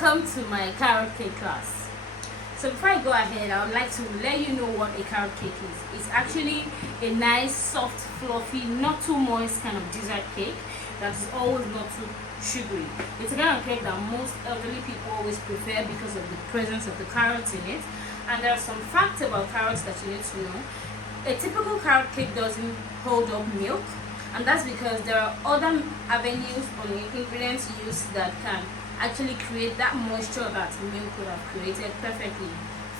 Welcome to my carrot cake class. So before I go ahead, I would like to let you know what a carrot cake is. It's actually a nice, soft, fluffy, not too moist kind of dessert cake that is always not too sugary. It's a kind of cake that most elderly people always prefer because of the presence of the carrots in it. And there are some facts about carrots that you need to know. A typical carrot cake doesn't hold up milk, and that's because there are other avenues or ingredients used that can actually create that moisture that milk would have created perfectly.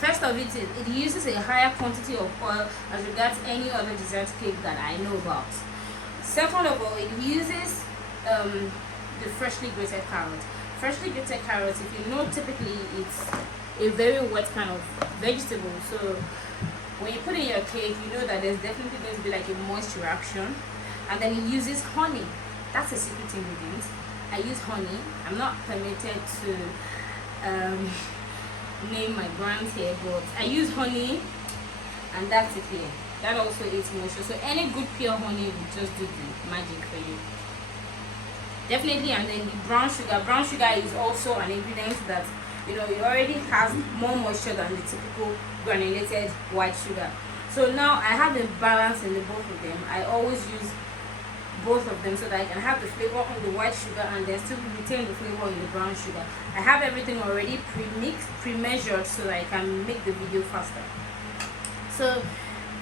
First of it uses a higher quantity of oil as regards any other dessert cake that I know about. Second of all, it uses the freshly grated carrot. Freshly grated carrots, if you know, typically it's a very wet kind of vegetable. So when you put in your cake, you know that there's definitely going to be like a moist reaction. And then it uses honey. That's a secret ingredient. I use honey. I'm not permitted to name my brands here, but I use honey, and that's it here. That also is moisture. So any good pure honey will just do the magic for you. Definitely. And then the brown sugar. Brown sugar is also an ingredient that, you know, it already has more moisture than the typical granulated white sugar. So now I have a balance in the both of them. I always use both of them so that I can have the flavor on the white sugar and then still retain the flavor in the brown sugar. I have everything already pre-mixed, pre-measured, so that I can make the video faster. So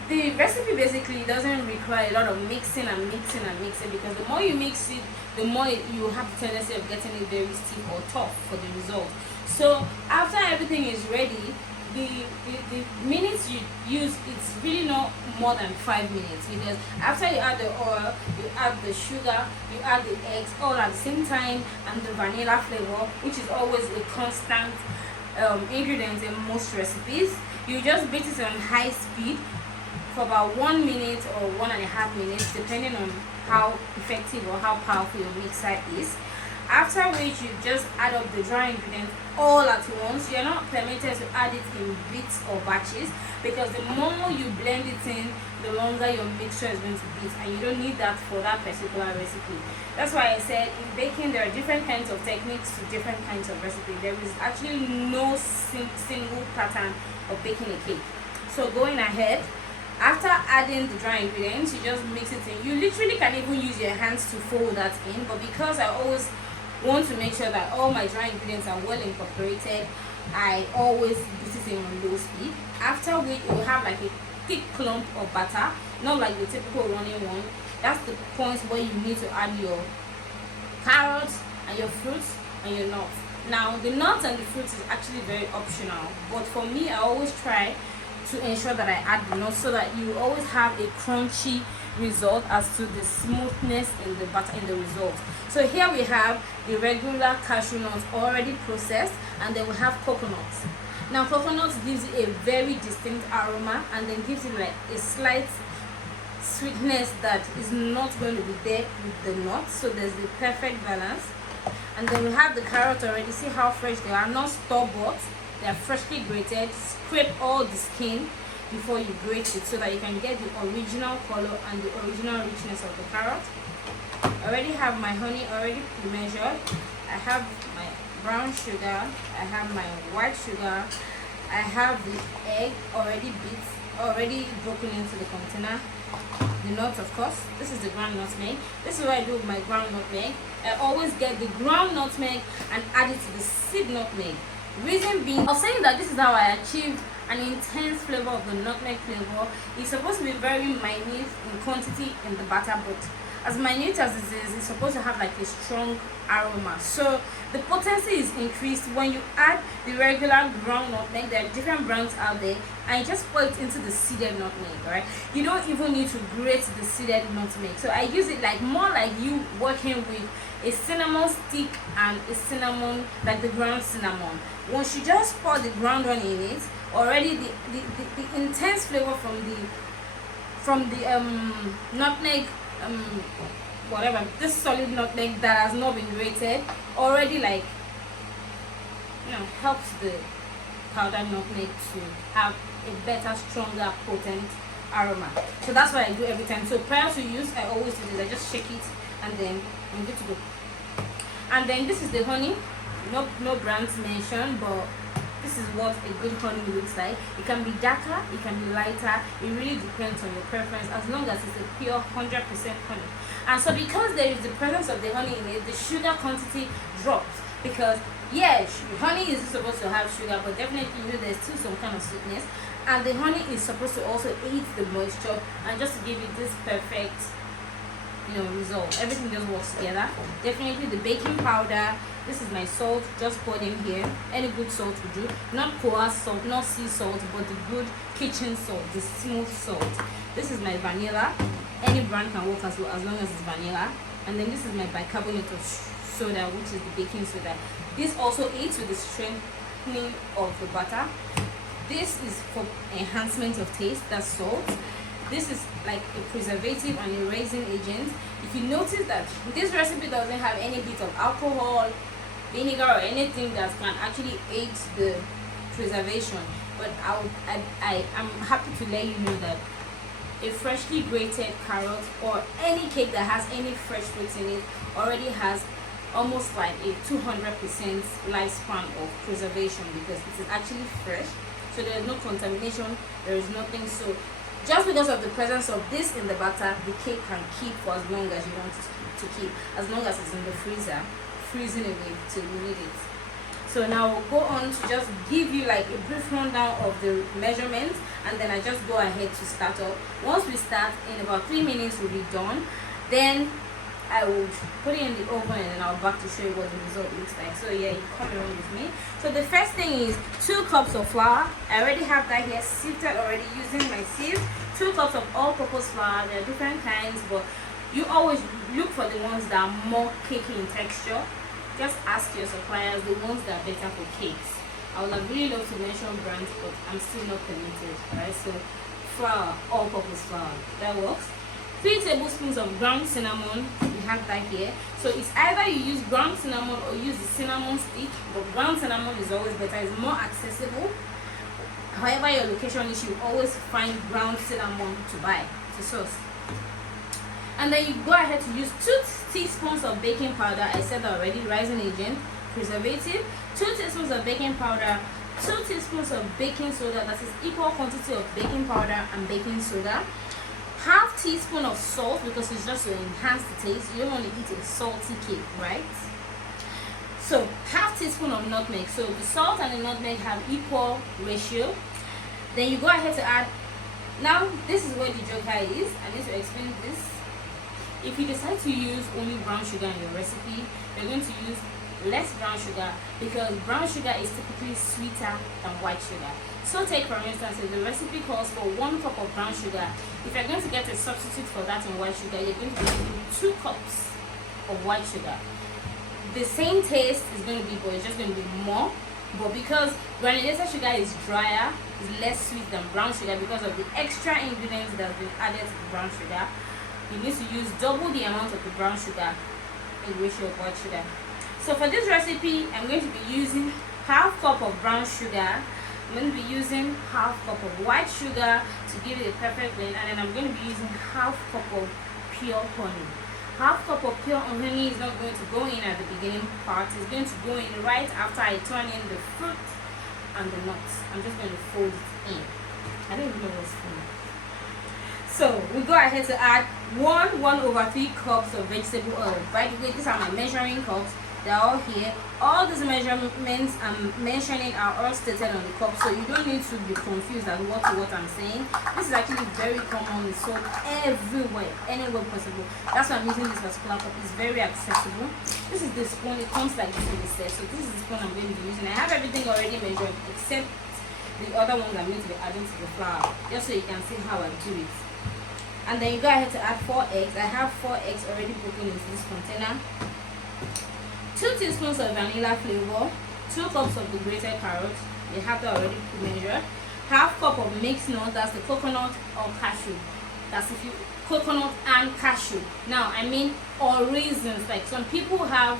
the recipe basically doesn't require a lot of mixing and mixing and mixing, because the more you mix it, the more you have the tendency of getting it very stiff or tough for the result. So after everything is ready, the minutes you use, it's really not more than 5 minutes, because after you add the oil, you add the sugar, you add the eggs all at the same time, and the vanilla flavor, which is always a constant ingredient in most recipes. You just beat it on high speed for about 1 minute or 1.5 minutes, depending on how effective or how powerful your mixer is. After which you just add up the dry ingredients all at once. You're not permitted to add it in bits or batches, because the more you blend it in, the longer your mixture is going to beat, and you don't need that for that particular recipe. That's why I said in baking there are different kinds of techniques to different kinds of recipes. There is actually no single pattern of baking a cake. So going ahead, after adding the dry ingredients, you just mix it in. You literally can even use your hands to fold that in, but because I always want to make sure that all my dry ingredients are well incorporated, I always beat it in on low speed. After which you will have like a thick clump of butter, not like the typical running one. That's the point where you need to add your carrots and your fruits and your nuts. Now the nuts and the fruits is actually very optional, but for me I always try to ensure that I add the nuts, so that you always have a crunchy result as to the smoothness in the butter in the result. So here we have the regular cashew nuts already processed, and then we have coconuts. Now coconuts gives it a very distinct aroma, and then gives it like a slight sweetness that is not going to be there with the nuts, so there's the perfect balance. And then we have the carrots already. See how fresh they are, not store-bought. They are freshly grated. Scrape all the skin before you grate it, so that you can get the original color and the original richness of the carrot. I already have my honey already pre-measured. I have my brown sugar, I have my white sugar, I have the egg already beat, already broken into the container. The nuts, of course. This is the ground nutmeg. This is what I do with my ground nutmeg. I always get the ground nutmeg and add it to the seed nutmeg. Reason being, I was saying that this is how I achieved an intense flavor of the nutmeg flavor. It's supposed to be very minute in quantity in the batter, but as minute as it is, it's supposed to have like a strong aroma. So the potency is increased when you add the regular ground nutmeg. There are different brands out there, and you just pour it into the seeded nutmeg. Right? You don't even need to grate the seeded nutmeg. So I use it like more like you working with a cinnamon stick and a cinnamon, like the ground cinnamon. Once you just pour the ground one in it, already the intense flavor from the nutmeg, whatever, this solid nutmeg that has not been grated, already, like, you know, helps the powdered nutmeg to have a better, stronger, potent aroma. So that's what I do every time. So prior to use, I always do this. I just shake it, and then I'm good to go. And then this is the honey. no brands mentioned, but this is what a good honey looks like. It can be darker, it can be lighter. It really depends on your preference, as long as it's a pure 100% honey. And so because there is the presence of the honey in it, the sugar quantity drops. Because yes, honey is supposed to have sugar, but definitely there's still some kind of sweetness. And the honey is supposed to also aid the moisture and just to give you this perfect result. Everything just works together. Definitely the baking powder. This is my salt, just poured in here. Any good salt would do. Not coarse salt, not sea salt, but the good kitchen salt, the smooth salt. This is my vanilla. Any brand can work as well, as long as it's vanilla. And then this is my bicarbonate of soda, which is the baking soda. This also aids with the strengthening of the butter. This is for enhancement of taste, that's salt. This is like a preservative and a raising agent. If you notice that this recipe doesn't have any bit of alcohol, vinegar, or anything that can actually aid the preservation, but I'm happy to let you know that a freshly grated carrot or any cake that has any fresh fruits in it already has almost like a 200% lifespan of preservation, because it is actually fresh, so there is no contamination, there is nothing. So just because of the presence of this in the batter, the cake can keep for as long as you want it to keep, as long as it's in the freezer, freezing away till you need it. So now we'll go on to just give you like a brief rundown of the measurements, and then I just go ahead to start up. Once we start, in about 3 minutes we'll be done. Then I will put it in the oven and then I'll back to show you what the result looks like. So yeah, you come along with me. So the first thing is 2 cups of flour. I already have that here sifted already using my sieve. 2 cups of all-purpose flour. There are different kinds, but you always look for the ones that are more cakey in texture. Just ask your suppliers the ones that are better for cakes. I would have really loved to mention brands, but I'm still not permitted. Alright, so flour, all-purpose flour, that works. 3 tablespoons of ground cinnamon. We have that here. So it's either you use ground cinnamon or use the cinnamon stick, but ground cinnamon is always better. It's more accessible. However your location is, you always find ground cinnamon to buy to sauce. And then you go ahead to use 2 teaspoons of baking powder. I said already, rising agent, preservative. 2 teaspoons of baking powder. 2 teaspoons of baking soda. That is equal quantity of baking powder and baking soda. Half teaspoon of salt, because it's just to enhance the taste. You don't want to eat a salty cake, right? So half teaspoon of nutmeg. So the salt and the nutmeg have equal ratio. Then you go ahead to add. Now this is where the joker is. I need to explain this. If you decide to use only brown sugar in your recipe, you're going to use less brown sugar, because brown sugar is typically sweeter than white sugar. So take for instance, if the recipe calls for 1 cup of brown sugar, if you're going to get a substitute for that in white sugar, you're going to be using 2 cups of white sugar. The same taste is going to be, but it's just going to be more. But because granulated sugar is drier, is less sweet than brown sugar, because of the extra ingredients that have been added to the brown sugar, you need to use double the amount of the brown sugar in ratio of white sugar. So for this recipe, I'm going to be using half cup of brown sugar. I'm going to be using half cup of white sugar to give it a perfect blend, and then I'm going to be using half cup of pure honey. Half cup of pure honey is not going to go in at the beginning part. It's going to go in right after I turn in the fruit and the nuts. I'm just going to fold it in. I don't even know what's funny. So we go ahead to add 1/3 cups of vegetable oil. By the way, these are my measuring cups. They're all here. All these measurements I'm mentioning are all stated on the cup, so you don't need to be confused as what I'm saying. This is actually very common. It's sold everywhere, anywhere possible. That's why I'm using this particular cup. It's very accessible. This is the spoon. It comes like this in the set. So this is the spoon I'm going to be using. I have everything already measured except the other ones I'm going to be adding to the flour, just so you can see how I do it. And then you go ahead to add 4 eggs. I have 4 eggs already broken into this container. 2 teaspoons of vanilla flavor. 2 cups of the grated carrots. You have that already measured. Half cup of mixed nuts. That's the coconut or cashew. That's if you coconut and cashew. Now I mean, or raisins. Like some people have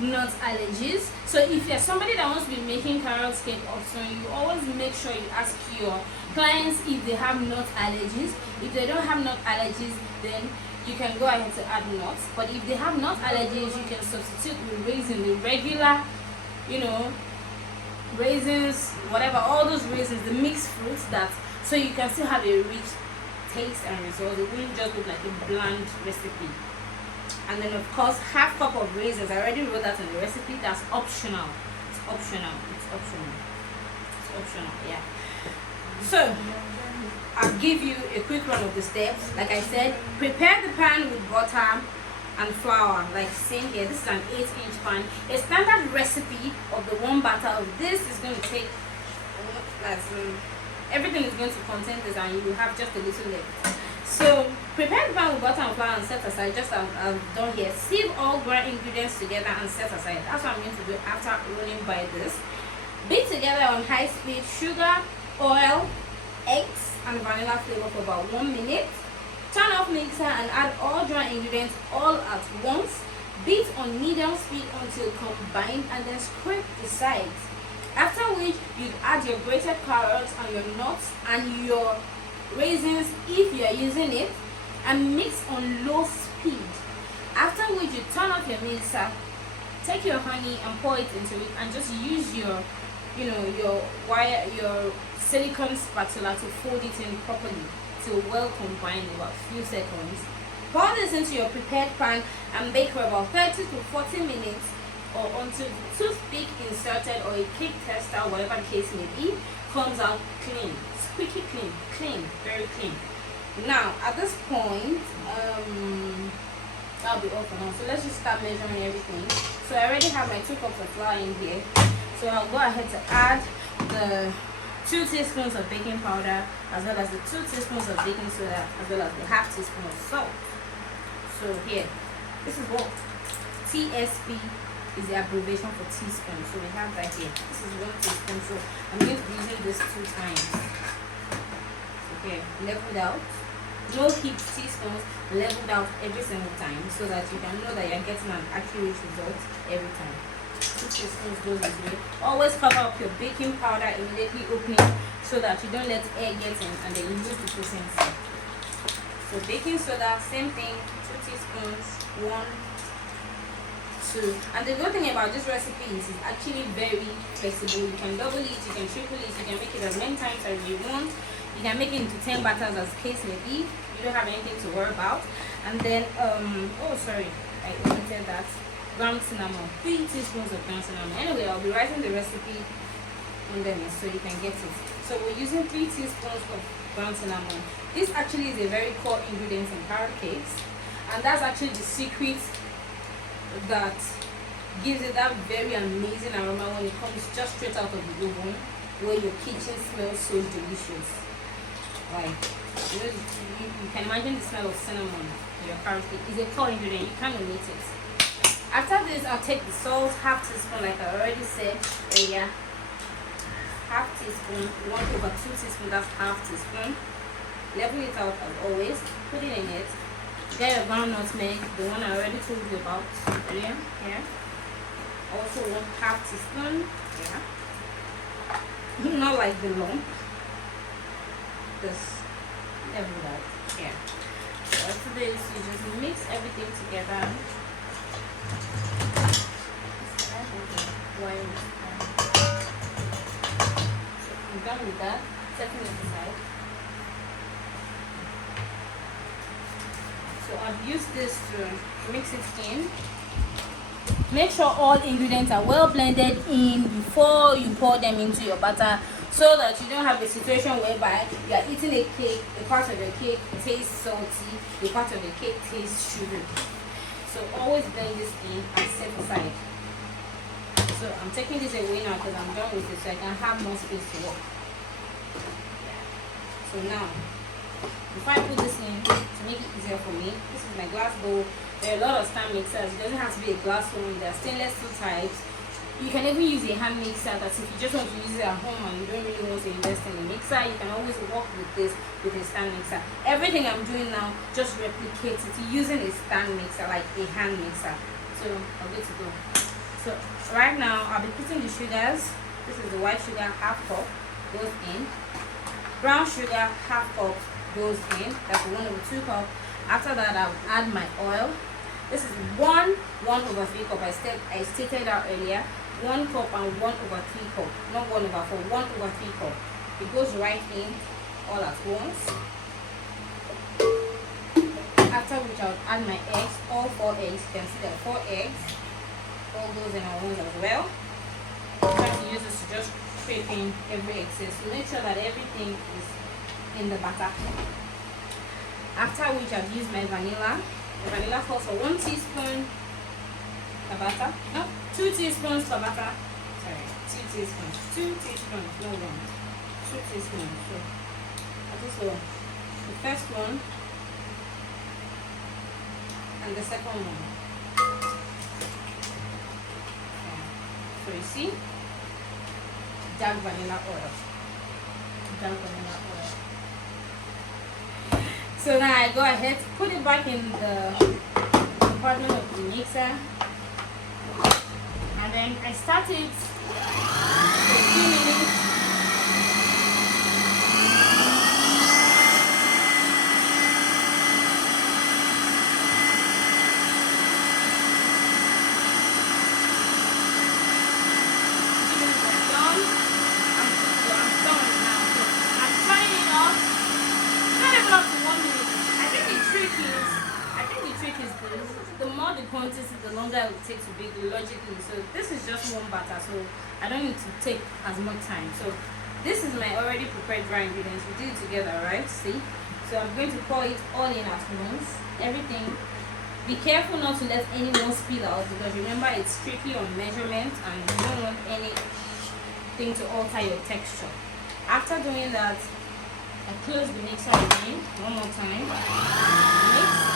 nut allergies. So if you're somebody that wants to be making carrot cake often, you always make sure you ask your clients if they have nut allergies. If they don't have nut allergies, then you can go ahead to add nuts. But if they have nut allergies, you can substitute with raisin, the regular you know, raisins, whatever, all those raisins, the mixed fruits, that so you can still have a rich taste and result. It wouldn't just look like a bland recipe. And then of course, half cup of raisins. I already wrote that in the recipe. That's optional. It's optional. It's optional. It's optional. Yeah. So I'll give you a quick run of the steps. Like I said, prepare the pan with butter and flour, like same here. This is an 8-inch pan. A standard recipe of the one batter of this is going to take everything is going to contain this, and you will have just a little left. So prepare the pan with butter and flour and set aside, just as I've done here. Sieve all ground ingredients together and set aside. That's what I'm going to do after running by this. Beat together on high speed sugar, oil, eggs and vanilla flavor for about 1 minute. Turn off mixer and add all dry ingredients all at once. Beat on medium speed until combined, and then scrape the sides. After which you add your grated carrots and your nuts and your raisins if you are using it, and mix on low speed. After which you turn off your mixer, take your honey and pour it into it, and just use your your silicone spatula to fold it in properly till well combined in about a few seconds. Pour this into your prepared pan and bake for about 30 to 40 minutes, or until the toothpick inserted or a cake tester, whatever the case may be, comes out clean, squeaky clean, very clean. Now at this point, that'll be all for now. So let's just start measuring everything. So I already have my 2 cups of flour in here, so I'll go ahead to add the 2 teaspoons of baking powder, as well as the 2 teaspoons of baking soda, as well as the half teaspoon of salt. So here, this is what TSP is, the abbreviation for teaspoon. So we have that here. This is 1 teaspoon. So I'm going to be using this 2 times. So here, leveled out. No heaped teaspoons, leveled out every single time, so that you can know that you're getting an accurate result every time. 2 teaspoons goes this way. Always cover up your baking powder immediately opening, so that you don't let air get in and then you lose the consistency. So baking soda, same thing, 2 teaspoons, 1, 2. And the good thing about this recipe is it's actually very flexible. You can double it, you can triple it, you can make it as many times as you want. You can make it into 10 batters as the case may be. You don't have anything to worry about. And then oh sorry, I omitted that. Ground cinnamon, 3 teaspoons of ground cinnamon. Anyway, I'll be writing the recipe underneath so you can get it. So we're using 3 teaspoons of ground cinnamon. This actually is a very core ingredient in carrot cakes, and that's actually the secret that gives it that very amazing aroma when it comes just straight out of the oven, where your kitchen smells so delicious. Like, you can imagine the smell of cinnamon in your carrot cake. It's a core ingredient, you can't omit it. After this, I'll take the salt, half teaspoon, like I already said earlier. Half teaspoon, 1/2 teaspoon, that's half teaspoon. Level it out as always, put it in it. Get your ground nutmeg, the one I already told you about earlier, here. Also 1/2 teaspoon, yeah. Not like the lump. Just level that, yeah. So after this, you just mix everything together. So I'm done with that, setting it aside. So I've used this to mix it in. Make sure all ingredients are well blended in before you pour them into your batter, so that you don't have a situation whereby you are eating a cake, a part of the cake tastes salty, a part of the cake tastes sugary. So always blend this in and set aside. So I'm taking this away now because I'm done with it, so I can have more space to work. So now, before I put this in, to make it easier for me, this is my glass bowl. There are a lot of stand mixers. It doesn't have to be a glass one. There are stainless steel types. You can even use a hand mixer. That's if you just want to use it at home and you don't really want to invest in a mixer, you can always work with this with a stand mixer. Everything I'm doing now just replicates it using a stand mixer, like a hand mixer. So I'm good to go. So right now I'll be putting the sugars. This is the white sugar, half cup goes in. Brown sugar, half cup goes in. That's 1/2 cup. After that, I'll add my oil. This is 1/3 cup. I stated out earlier. 1 cup and 1/3 cup, not 1/4, 1/3 cup. It goes right in all at once. After which I'll add my eggs, all 4 eggs. You can see that 4 eggs, all goes in at once as well. Try to use this to just scrape in every excess. So make sure that everything is in the batter. After which I've used my vanilla. The vanilla calls for 1 teaspoon per batter. No, 2 teaspoons per batter. Sorry, 2 teaspoons. 2 teaspoons, no 1. 2 teaspoons. So I just go the first one and the second one. Okay. So you see, dark vanilla oil. Dark vanilla oil. So now I go ahead, put it back in the compartment of the mixer, and then I start it for a few minutes. The more the quantity, the longer it will take to bake logically. So this is just one batter, so I don't need to take as much time. So this is my already prepared dry ingredients. We did it together, right? See? So I'm going to pour it all in at once. Everything. Be careful not to let anyone spill out, because remember it's strictly on measurement and you don't want anything to alter your texture. After doing that, I close the mixer again one more time. Mix.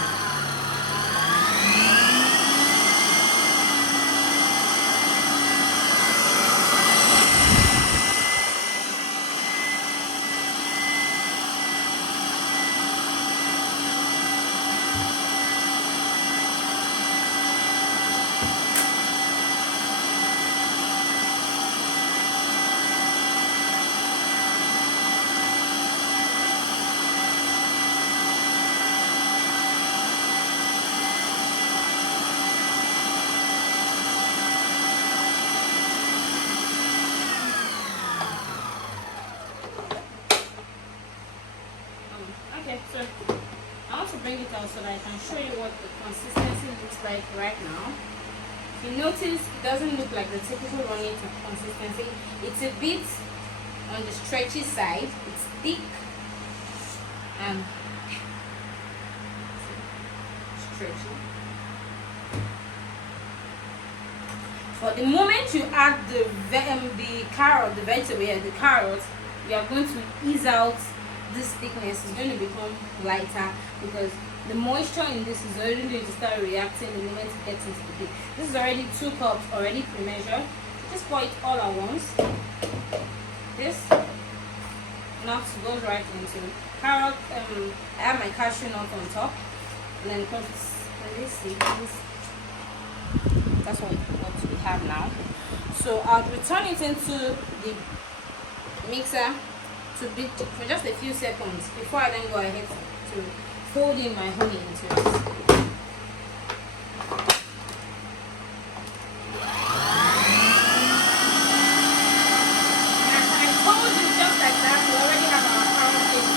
Okay, so I want to bring it out so that I can show you what the consistency looks like right now. If you notice, it doesn't look like the typical runny consistency. It's a bit on the stretchy side. It's thick and stretchy. But the moment you add the carrot, the vegetable here, the carrot, you are going to ease out this thickness. Is going to become lighter because the moisture in this is already going to start reacting the moment it gets into the cake. This is already 2 cups already pre-measured. Just pour it all at once. This nuts goes right into carrot. I have my cashew nut on top, and then comes this. That's what we have now. So I'll return it into the mixer to beat for just a few seconds before I then go ahead to fold in my honey into it. As I told you, just like that, we already have our carrot cake.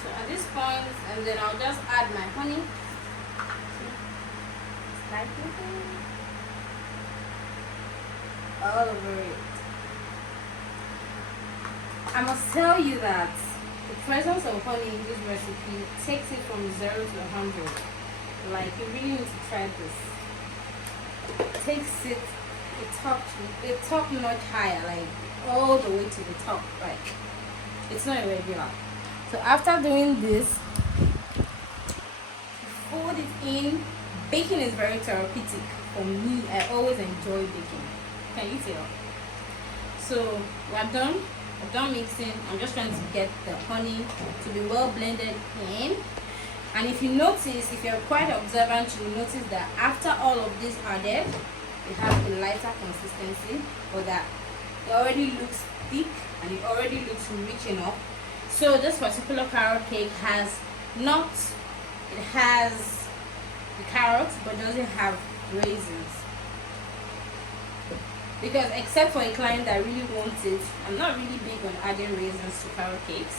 So at this point, and then I'll just add my honey. All over it. I must tell you that the presence of honey in this recipe takes it from 0 to 100. Like, you really need to try this. It takes it a top notch higher, like all the way to the top. Like it's not irregular. So after doing this, fold it in. Baking is very therapeutic for me. I always enjoy baking. Can you tell? So we're done. I've done mixing. I'm just trying to get the honey to be well blended in. And if you notice, if you're quite observant, you will notice that after all of this added, it has a lighter consistency, or that it already looks thick and it already looks rich enough. So this particular carrot cake has it has the carrots but doesn't have raisins, because except for a client that really wants it, I'm not really big on adding raisins to carrot cakes.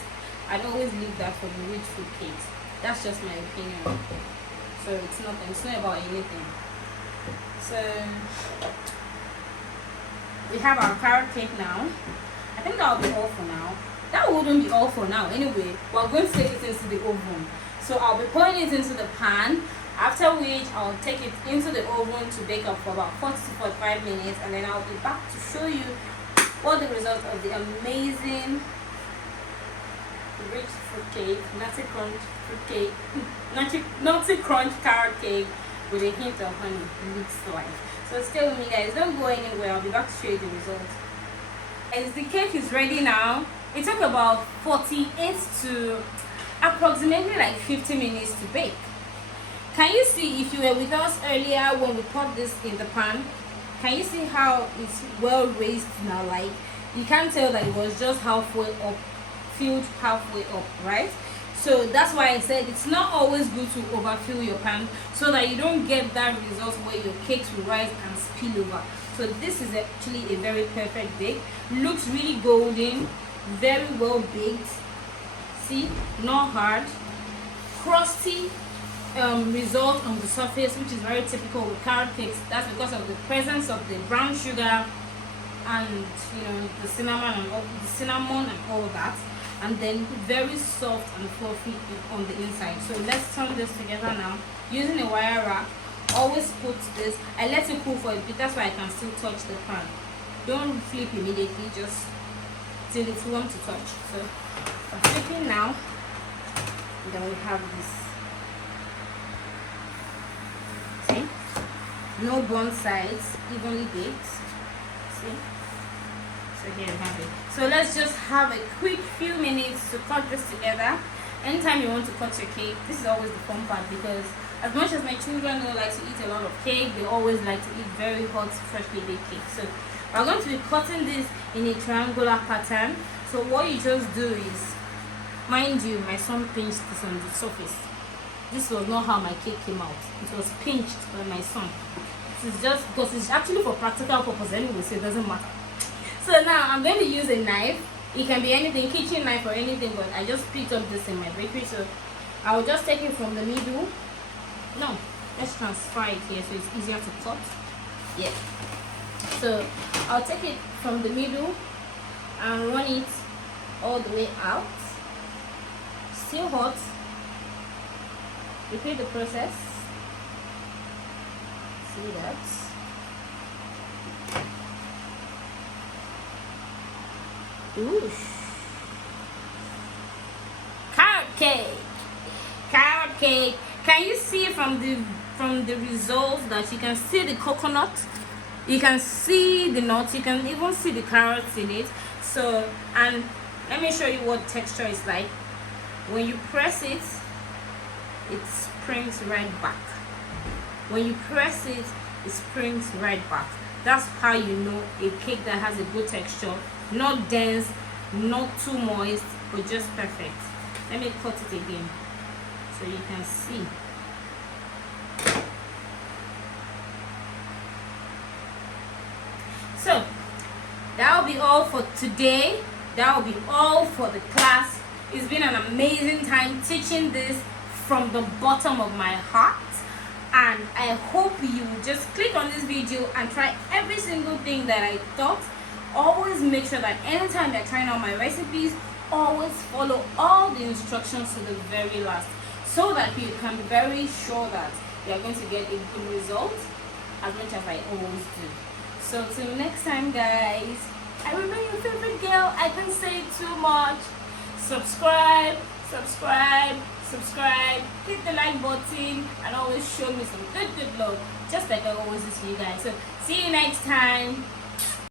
I'd always leave that for the rich food cakes. That's just my opinion. So it's not about anything. So we have our carrot cake now. I think that'll be all for now. That wouldn't be all for now anyway. We're going to take it into the oven. So I'll be pouring it into the pan, after which I'll take it into the oven to bake up for about 40 to 45 minutes, and then I'll be back to show you what the result of the amazing rich fruit cake, nutty crunch fruit cake, nutty crunch carrot cake with a hint of honey looks like. So stay with me, guys, don't go anywhere. I'll be back to show you the results. As the cake is ready now, it took about 48 to approximately like 50 minutes to bake. Can you see, if you were with us earlier when we put this in the pan, can you see how it's well raised now? Like you can't tell that it was just halfway up, filled halfway up, right? So that's why I said it's not always good to overfill your pan, so that you don't get that result where your cakes will rise and spill over. So this is actually a very perfect bake. Looks really golden, very well baked. See, not hard, crusty result on the surface, which is very typical with carrot cakes. That's because of the presence of the brown sugar and the cinnamon and all that, and then very soft and fluffy on the inside. So let's turn this together now using a wire rack. Always put this, I let it cool for a bit, that's why I can still touch the pan. Don't flip immediately, just till it's warm to touch. So I'm flipping now, and then we have this. See, no burnt sides, evenly baked. See, so here we have it. So let's just have a quick few minutes to cut this together. Anytime you want to cut your cake, this is always the fun part, because as much as my children don't like to eat a lot of cake, they always like to eat very hot, freshly baked cake. So we're going to be cutting this in a triangular pattern. So what you just do is, mind you, my son pinched this on the surface. This was not how my cake came out. It was pinched by my son. This is just because it's actually for practical purpose anyway, so it doesn't matter. So now I'm going to use a knife. It can be anything, kitchen knife or anything, but I just picked up this in my bakery, so I will just take it from the middle. No, let's transfer it here so it's easier to cut. Yeah. So I'll take it from the middle and run it all the way out. Still hot. Repeat the process. See that? Ooh. Carrot cake. Carrot cake. Can you see from the results that you can see the coconut, you can see the nuts, you can even see the carrots in it. So, and let me show you what texture is like. When you press it, it springs right back. When you press it, it springs right back. That's how you know a cake that has a good texture, not dense, not too moist, but just perfect. Let me cut it again so you can see. So that will be all for today. That will be all for the class. It's been an amazing time teaching this from the bottom of my heart, and I hope you will just click on this video and try every single thing that I taught. Always make sure that anytime you're trying out my recipes, always follow all the instructions to the very last, so that you can be very sure that you're going to get a good result, as much as I always do. So till next time, guys, I remain your favorite girl. I can't say too much. Subscribe, subscribe, subscribe. Hit the like button and always show me some good love, just like I always do to you guys. So see you next time.